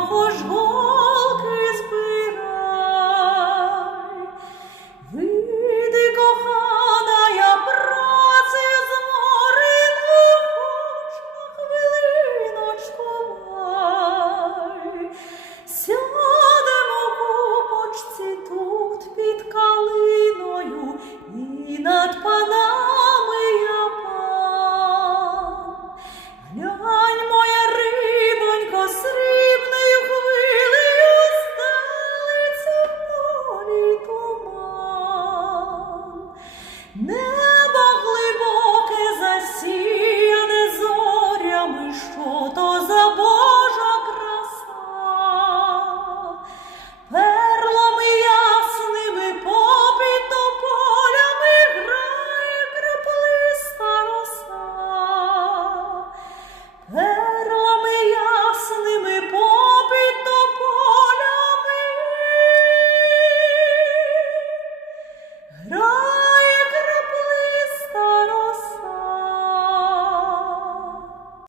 нього ж голки збирай. Види, кохана, я з морина, хоч на хвилиночку май. Сядемо купочці тут під калиною і над панами. No.